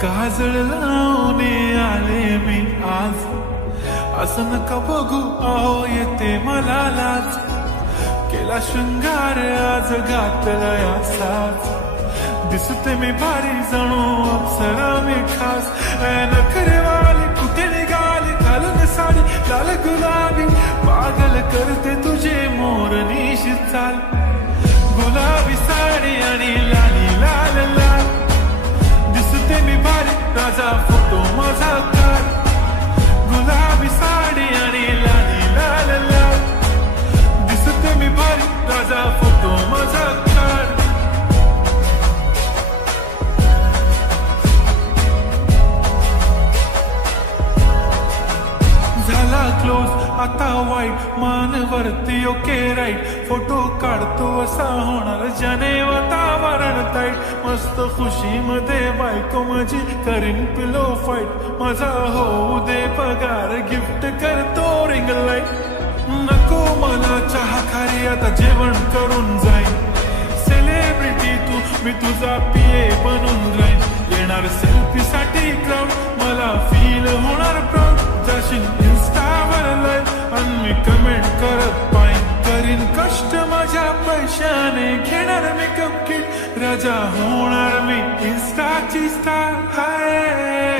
काजळ लावून आले मी आज, असं नका बघू अहो येते मला लाज. केला शृंगार आज घातला असाच, दिसते मी भारी जणू अप्सरा मी खास. नखरेवाली कुठे निघाली घालून साडी लाल गुलाबी, पागल करते तुझे मोरनीशी चाल. गुलाबी साडी आणि लाली लाल लाल, दिसते मी भारी राजा फोटो माझा काढ. गुलाबी साडी आणि लाली लाल लाल, दिसते मी भारी राजा फोटो माझा काढ. झाला क्लोज आता वाईट, मान वरती ओके राईट. फोटो काढतो असा होणार ज्याने वातावरण ताईट. मस्त खुशी मध्ये बायको माझी करीन पिलो फाईट. माझा होऊ दे पगार गिफ्ट करतो रिंग लाईट. नको मला चहा खारी आता जेवण करून जाईन. सेलिब्रिटी तू मी तुझा पिये बनून राहीन. येणार सेल्फी साठी क्राऊड मला फील होणार प्राऊड. जाशील इन्स्टावर लाईव्ह आणि मी कमेंट करत पाईन. करीन कष्ट माझ्या पैशाने घेणार मेकअप किट. राजा होणार मी इन्स्टाची स्टार. हाय